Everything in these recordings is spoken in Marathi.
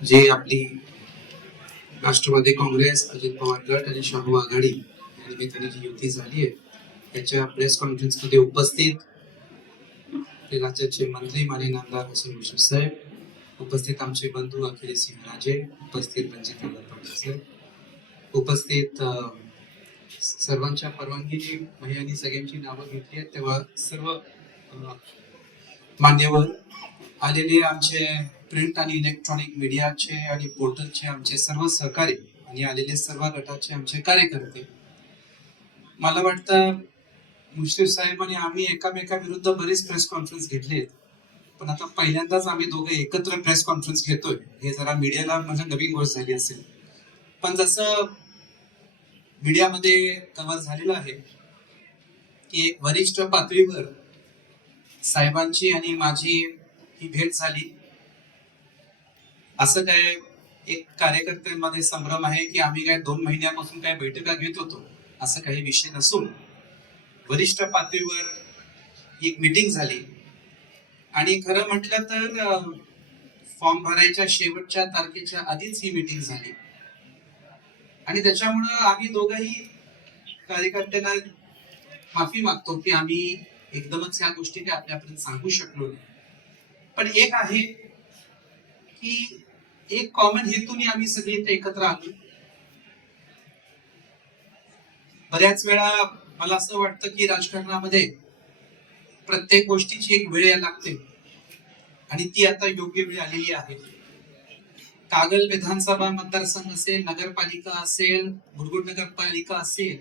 जे आपली राष्ट्रवादी काँग्रेस अजित पवार गट आणि शाहू आघाडी या निमित्ताने जी युती झाली आहे त्याच्या प्रेस कॉन्फरन्समध्ये उपस्थित राज्याचे मंत्री माननीय आमदार हसन मुश्रीफ साहेब उपस्थित आमचे बंधू अखिलेश सिंह राजे उपस्थित रणजित पाटील साहेब उपस्थित सर्वांच्या परवानगीची महिलांनी सगळ्यांची नावं घेतली आहेत तेव्हा सर्व मान्यवर आलेले आमचे प्रिंट आणि इलेक्ट्रॉनिक मीडियाचे आणि पोर्टलचे आमचे सर्व सहकारी आणि आलेले सर्व गटाचे आमचे कार्यकर्ते. मला वाटतं मुश्रीफ साहेब आणि आम्ही एकामेकाविरुद्ध बरेच प्रेस कॉन्फरन्स घेतले पण आता पहिल्यांदाच आम्ही दोघे एकत्र प्रेस कॉन्फरन्स घेतोय. हे जरा मीडियाला म्हणजे नवीन गोष्ट झाली असेल. पण जसं मीडियामध्ये कव्हर झालेलं आहे की एक वरिष्ठ पातळीवर साहेबांची आणि माझी ही भेट झाली. असं काय एक कार्यकर्त्यांमध्ये संभ्रम आहे की आम्ही काय दोन महिन्यापासून काय बैठका घेत होतो? असं काही विषय नसून वरिष्ठ पातळीवर एक मिटिंग झाली. आणि खरं म्हटलं तर फॉर्म भरायच्या शेवटच्या तारखेच्या आधीच ही मीटिंग झाली. आणि त्याच्यामुळं आम्ही दोघंही कार्यकर्त्यांना माफी मागतो की आम्ही एकदमच ह्या गोष्टी काही आपल्यापर्यंत सांगू शकलो नाही. पण एक आहे की एक कॉमन हेतूने आम्ही सगळे एकत्र आलो. बऱ्याच वेळा मला असं वाटतं की राजकारणामध्ये प्रत्येक गोष्टीची एक वेळ लागते. आणि ती आता योग्य वेळ आलेली आहे. कागल विधानसभा मतदारसंघ असेल नगरपालिका असेल मुरगुड नगरपालिका असेल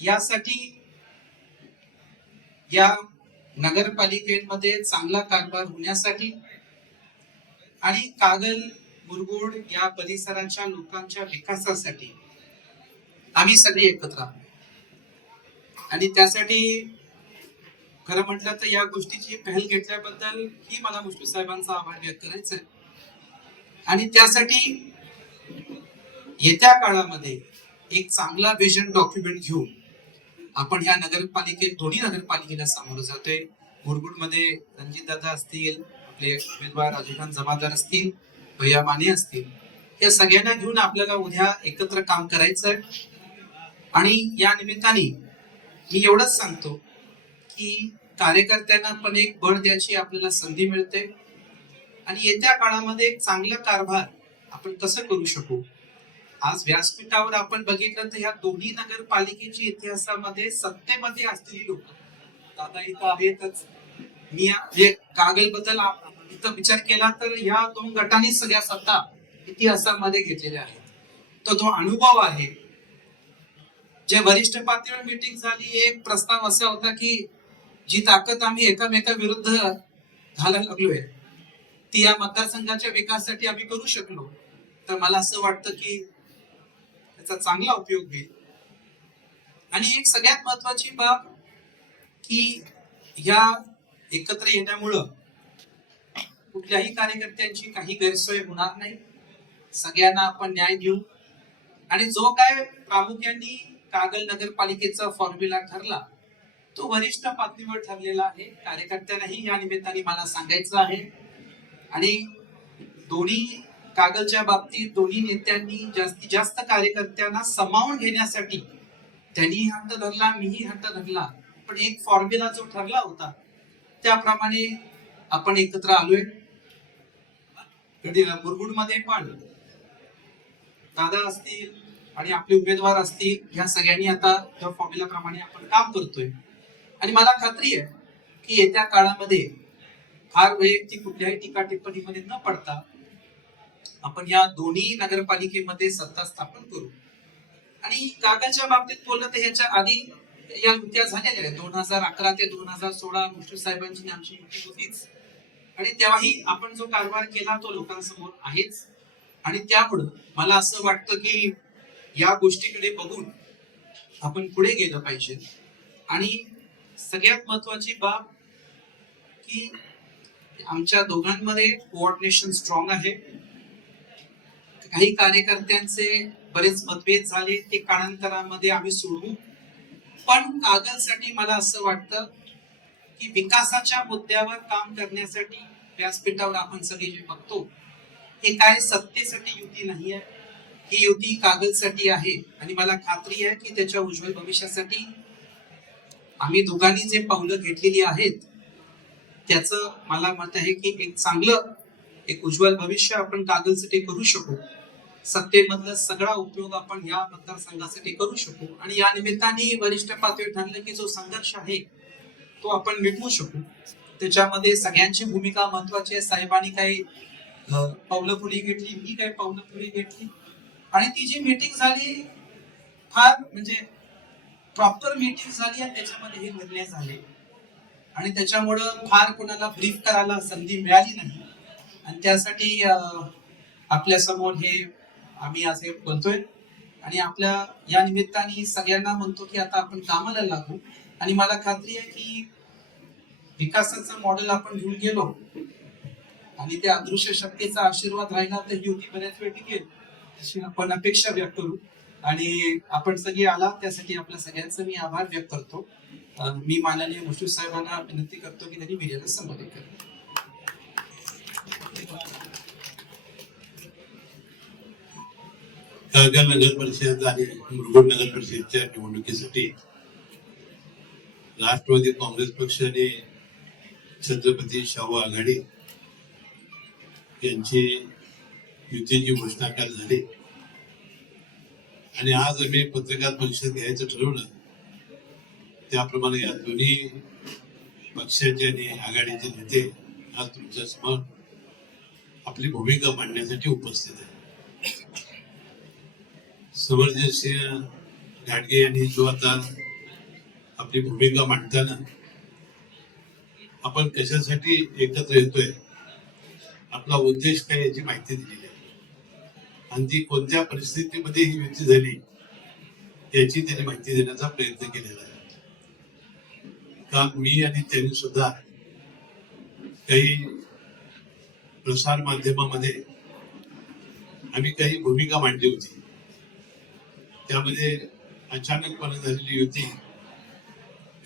यासाठी या नगरपालिकेमध्ये चांगला कारभार होण्यासाठी आणि कागल मुरगुड या परिसराच्या लोकांच्या विकासासाठी आम्ही सगळे एकत्र आहोत. आणि त्यासाठी खरं म्हटलं तर या गोष्टीची पहल घेतल्याबद्दल ही मला मुश्किल साहेबांचा आभार व्यक्त करायचा आहे. आणि त्यासाठी येत्या काळामध्ये एक चांगला विजन डॉक्युमेंट घेऊन आपण ह्या नगरपालिकेत दोन्ही नगरपालिकेला सामोरं जातोय. मुरगुडमध्ये रणजित दादा असतील आपले उमेदवार राजखान जमादार असतील भैया माने असतील या सगळ्यांना घेऊन आपल्याला उद्या एकत्र काम करायचं आहे आणि या निमित्ताने मी एवढंच सांगतो की कार्यकर्त्यांना पण एक बळ द्यायची आपल्याला संधी मिळते. आणि येत्या काळामध्ये एक चांगला कारभार आपण कसं करू शकू? आज व्यासपीठावर आपण बघितलं तर ह्या दोन्ही नगरपालिकेच्या इतिहासामध्ये सत्तेमध्ये असलेली लोक. दादा इथं आहेतच. मी जे कागलबद्दल इथं विचार केला तर ह्या दोन गटांनी सगळ्या सत्ता इतिहासामध्ये घेतलेल्या आहेत. तर तो अनुभव आहे. जे वरिष्ठ पातळीवर मीटिंग झाली एक प्रस्ताव असा होता की जी ताकद आम्ही एकामेका विरुद्ध घालायला लागलोय ती या मतदारसंघाच्या विकासासाठी आम्ही करू शकलो. तर मला असं वाटतं की त्याचा चांगला उपयोग होईल. आणि एक सगळ्यात महत्वाची बाब की ह्या एकत्र येण्यामुळं कुठल्याही कार्यकर्त्यांची काही गैरसोय होणार नाही. सगळ्यांना आपण न्याय देऊ. आणि जो काय प्रामुख्याने कागल नगरपालिकेचा फॉर्म्युला ठरला तो वरिष्ठ पातळीवर ठरलेला आहे. कार्यकर्त्यांनाही या निमित्ताने मला सांगायचं आहे. आणि दोन्ही कागलच्या बाबतीत दोन्ही नेत्यांनी जास्तीत जास्त कार्यकर्त्यांना समावून घेण्यासाठी त्यांनी हट्ट धरला मीही हट्ट धरला. पण एक फॉर्म्युला जो ठरला होता त्याप्रमाणे आपण एकत्र आलोय. कधी मुरगुडमध्ये पण दादा असतील आणि आपले उमेदवार असतील ह्या सगळ्यांनी आता त्या फॉर्म्युला प्रमाणे आपण काम करतोय. आणि मला खात्री आहे की येत्या काळामध्ये फार वैयक्तिक कुठल्याही टीका टिप्पणीमध्ये न पडता आपण या दोन्ही नगरपालिकेमध्ये सत्ता स्थापन करू. आणि कागाच्या बाबतीत बोललं तर ह्याच्या आधी या युत्या झालेल्या आहेत. दोन हजार अकरा ते दोन हजार सोळा मुश्रीफ साहेबांची आमची युती होतीच. आणि तेव्हाही आपण जो कारभार केला तो लोकांसमोर आहेच. आणि त्यामुळं मला असं वाटतं की या गोष्टीकडे बघून आपण पुढे गेलं पाहिजे. आणि सगळ्यात महत्वाची बाब की आमच्या दोघांमध्ये कोऑर्डिनेशन स्ट्रॉंग आहे. काही कार्यकर्त्यांचे बरेच मतभेद झाले ते काळांतरामध्ये आम्ही सोडू. पण कागलसाठी मला असं वाटतं की विकासाच्या मुद्द्यावर काम करण्यासाठी व्यासपीठावर आपण सगळे जे बघतो हे काय सत्तेसाठी युती नाही आहे. ही युती कागदसाठी आहे. आणि मला खात्री आहे की त्याच्या उज्ज्वल भविष्यासाठी आम्ही दोघांनी जे पावलं घेतलेली आहेत त्याचं मला मत आहे की एक चांगलं एक उज्ज्वल भविष्य आपण कागलसाठी करू शकू. सत्तेमधला सगळा उपयोग आपण या मतदारसंघासाठी करू शकू. आणि या निमित्ताने वरिष्ठ पातळीवर ठरलं की जो संघर्ष आहे तो आपण मिटवू शकू. त्याच्यामध्ये सगळ्यांची भूमिका महत्वाची आहे. साहेबांनी काही पावलं पुढे घेतली मी काही पावलं पुढे घेतली. आणि ती जी मीटिंग झाली फार म्हणजे प्रॉपर मीटिंग झाली आणि त्याच्यामध्ये हे निर्णय झाले. आणि त्याच्यामुळं फार कोणाला ब्रीफ करायला संधी मिळाली नाही. आणि त्यासाठी आपल्यासमोर हे आम्ही आज हे बोलतोय. आणि आपल्या या निमित्ताने सगळ्यांना म्हणतो की आता आपण कामाला लागू. आणि मला खात्री आहे की विकासाचं मॉडेल आपण घेऊन गेलो आणि त्या अदृश्य शक्तीचा आशीर्वाद राहिला तर ही युती बऱ्याच वेळ टिकेल. अशी आपण अपेक्षा व्यक्त करू. आणि आपण सगळे आला त्यासाठी आपल्या सगळ्यांचं मी आभार व्यक्त करतो. मी माननीय मुश्रीफ साहेबांना विनंती करतो की त्यांनी मीडियाला संबोधित करावे तळगर नगर परिषद आणि मुरगुड नगर परिषदच्या निवडणुकीसाठी राष्ट्रवादी काँग्रेस पक्षाने छत्रपती शाहू आघाडी यांची युतीची घोषणा काल झाली. आणि आज आम्ही पत्रकार परिषद घ्यायचं ठरवलं. त्याप्रमाणे या दोन्ही पक्षाचे आणि आघाडीचे नेते आज तुमच्यासमोर आपली भूमिका मांडण्यासाठी उपस्थित आहेत. समरसिंह घाटगे यांनी जो आता आपली भूमिका मांडताना आपण कशासाठी एकत्र येतोय? आपला उद्देश काय याची माहिती दिलेली आहे. आणि ती कोणत्या परिस्थितीमध्ये ही युती झाली याची त्यांनी माहिती देण्याचा प्रयत्न केलेला आहे. का मी आणि त्यांनी सुद्धा काही प्रसार माध्यमामध्ये आम्ही काही भूमिका मांडली होती. त्यामध्ये अचानकपणे झालेली युती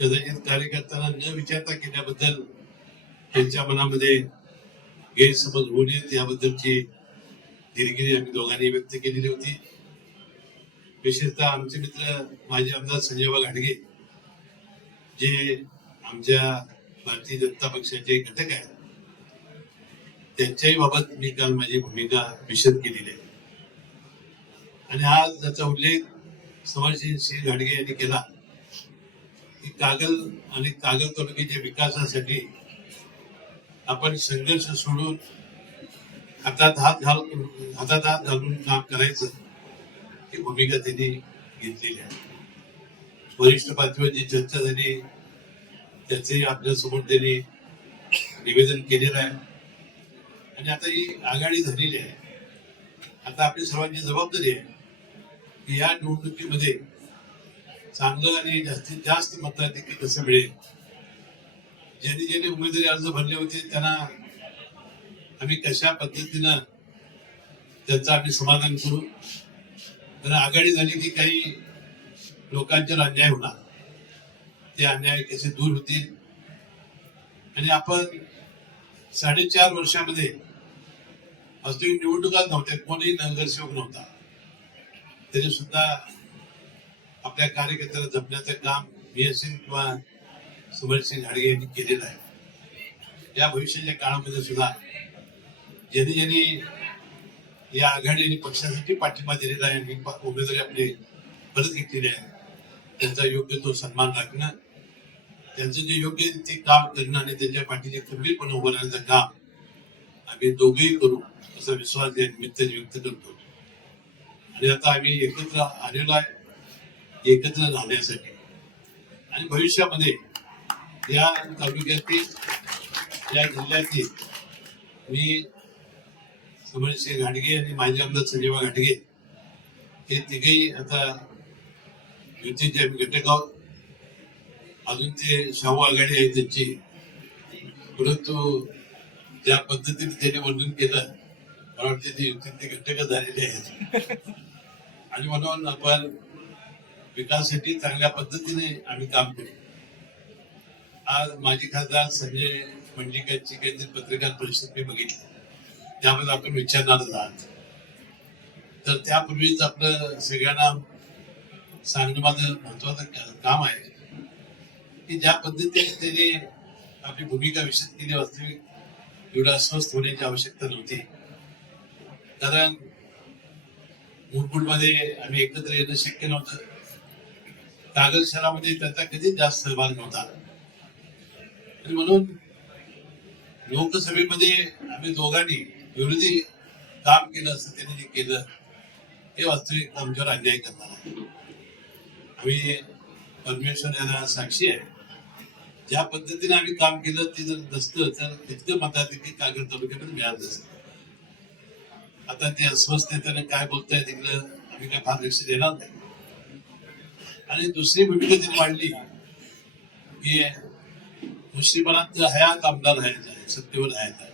कदाचित कार्यकर्त्यांना न विचारता केल्याबद्दल त्यांच्या मनामध्ये गैरसमज होऊ नयेत याबद्दलची दिलगिरी आम्ही दोघांनी व्यक्त केलेली होती. विशेषतः आमचे मित्र माजी आमदार संजयबा घाटगे जे आमच्या भारतीय जनता पक्षाचे घटक आहेत त्यांच्याही बाबत मी काल माझी भूमिका विशद केलेली आहे. आणि आज त्याचा उल्लेख समरसिंह सिंह घाडगे यांनी केला. की कागल आणि कागल तालुक्याच्या विकासासाठी आपण संघर्ष सोडून हातात हात घालून हातात हात घालून काम करायचं ही भूमिका त्यांनी घेतलेली आहे. वरिष्ठ पातळीवर जी चर्चा झाली त्याचे आपल्यासमोर त्यांनी निवेदन केलेलं आहे. आणि आता ही आघाडी झालेली आहे. आता आपली सर्वांची जबाबदारी आहे. की या निवडणुकीमध्ये चांगलं आणि जास्तीत जास्त मताधिक्य कसं मिळेल? ज्यांनी ज्यांनी उमेदवारी अर्ज भरले होते त्यांना आम्ही कशा पद्धतीनं त्यांचं आम्ही समाधान करू? तर आघाडी झाली की काही लोकांच्यावर अन्याय होणार. ते अन्याय कसे दूर होतील? आणि आपण साडेचार वर्षामध्ये अजून निवडणुकाच नव्हत्या कोणीही नगरसेवक नव्हता. तरी सुद्धा आपल्या कार्यकर्त्याला जपण्याचं काम बी एस सिंग किंवा सुमरसिंग घाडगे यांनी केलेलं आहे. या भविष्याच्या काळामध्ये सुद्धा ज्यांनी ज्यांनी या आघाडीने पक्षासाठी पाठिंबा दिलेला आहे आणि उमेदवारी आपली परत घेतलेली आहे त्यांचा योग्य तो सन्मान राखणं त्यांचं जे योग्य ते काम करणं आणि त्यांच्या पाठीचे खंबीरपणे उभं राहण्याचं काम आम्ही दोघेही करू असा विश्वास या निमित्ताने व्यक्त करतो. आणि आता आम्ही एकत्र आलेलो आहे एकत्र राहण्यासाठी आणि भविष्यामध्ये या तालुक्यातील या जिल्ह्यातील मी समरसिंह घाटगे आणि माजी आमदार संजीवा घाटगे हे तिघेही आता युतीचे आम्ही घटक आहोत. अजून ते शाहू आघाडी आहे त्यांची. परंतु ज्या पद्धतीने त्याने वर्णन केलं मला वाटते ते युतीतले घटकच झालेले आहेत. आणि म्हणून आपण विकासासाठी चांगल्या पद्धतीने आम्ही काम करू आज माजी खासदार संजय मंडिकांची काहीतरी पत्रकार परिषद मी बघितली. त्यामध्ये आपण विचारणार आहात. तर त्यापूर्वीच आपलं सगळ्यांना सांगणं माझं महत्वाचं काम आहे की ज्या पद्धतीने त्याने आपली भूमिका विशद केली वास्तविक एवढं अस्वस्थ होण्याची आवश्यकता नव्हती. कारण मुरकुटमध्ये आम्ही एकत्र येणं शक्य नव्हतं. कागल शहरामध्ये त्याचा कधीच जास्त सहभाग नव्हता. आणि म्हणून लोकसभेमध्ये आम्ही दोघांनी विरोधी काम केलं असं त्यांनी जे केलं हे वास्तविक आमच्यावर अन्याय करणार आहे. आम्ही परमेश्वर यांना साक्षी आहे. ज्या पद्धतीने आम्ही काम केलं ते जर नसतं तर इतकं की कागद तालुक्यामध्ये मिळालं असतं आता ते अस्वस्थतेने त्याने काय बोलताय तिकडे? आम्ही काय फार लक्ष देणार नाही. आणि दुसरी भूमिका ती मांडली की मुस्लिमांना हयात आमदार राहायचं आहे सत्तेवर राहायचं आहे.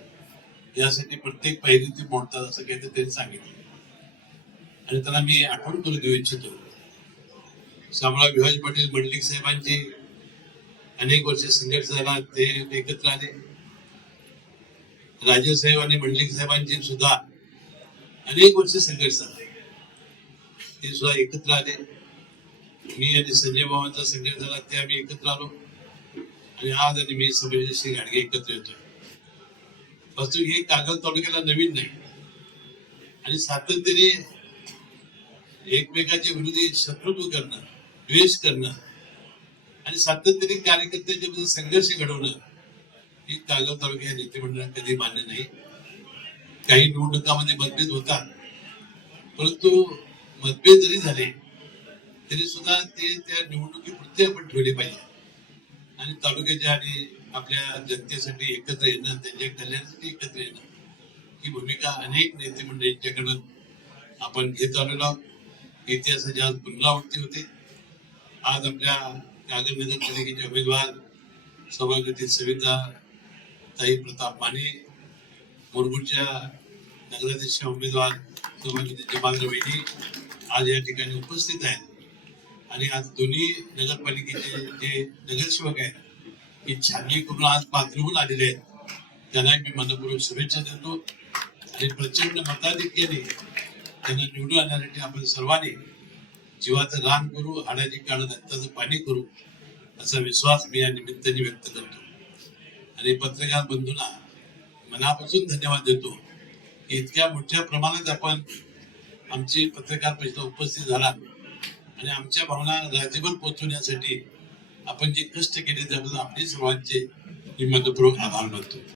यासाठी प्रत्येक पायरी ते मोडतात असं काहीतरी त्यांनी सांगितलं. आणि त्यांना मी आठवण करून देऊ इच्छितो. सामळा विभाज पाटील मंडलिक साहेबांची अनेक वर्ष संघर्ष झाला ते एकत्र आले. राजेसाहेब आणि मंडलिक साहेबांची सुद्धा अनेक वर्ष संघर्ष झाला. ते सुद्धा एकत्र आले. मी आणि संजय बाबांचा संघर्ष झाला ते आम्ही एकत्र आलो. आणि आज आणि मी संभाजी गाडगे एकत्र येतोय. वास्तविक हे कागद तालुक्याला नवीन नाही. आणि सातत्याने एकमेकाचे विरोधी शत्रुत्व करणं द्वेष करणं आणि सातत्याने कार्यकर्त्यांच्या संघर्ष घडवणं ही कागद तालुक्या नेतेमंडळाला कधी मान्य नाही. काही निवडणुकामध्ये मतभेद होतात. परंतु मतभेद जरी झाले तरी सुद्धा ते त्या निवडणुकीपुरते आपण ठेवले पाहिजे. आणि तालुक्याच्या आणि आपल्या जनतेसाठी एकत्र येणं त्यांच्या कल्याणासाठी एकत्र येणं ही भूमिका अनेक नेते मंडळींच्याकडून आपण घेत आलेलो आहोत. इतिहासाची आज पुनरावृत्ती होते. आज आपल्या कागद नगर पालिकेचे उमेदवार सभागती सविता ताई प्रताप माने मुरगुडच्या नगराध्यक्ष उमेदवार सभागती जमाल वहिनी आज या ठिकाणी उपस्थित आहेत. आणि आज दोन्ही नगरपालिकेचे जे नगरसेवक आहेत हे छाननी करून आज पात्रहून आलेले आहेत. त्यांना मी मनपूर्वक शुभेच्छा देतो. आणि प्रचंड मताधिक्याने त्यांना निवडून आणण्यासाठी आपण सर्वांनी जीवाचं रान करू हाडाची काढ रक्ताचं पाणी करू असा विश्वास मी या निमित्ताने व्यक्त करतो. आणि पत्रकार बंधूंना मनापासून धन्यवाद देतो की इतक्या मोठ्या प्रमाणात आपण आमची पत्रकार परिषद उपस्थित झाला आणि आमच्या भावना राज्यभर पोहोचवण्यासाठी आपण जे कष्ट केले त्याबद्दल आपले सर्वांचे मी मनपूर्वक आभार मानतो.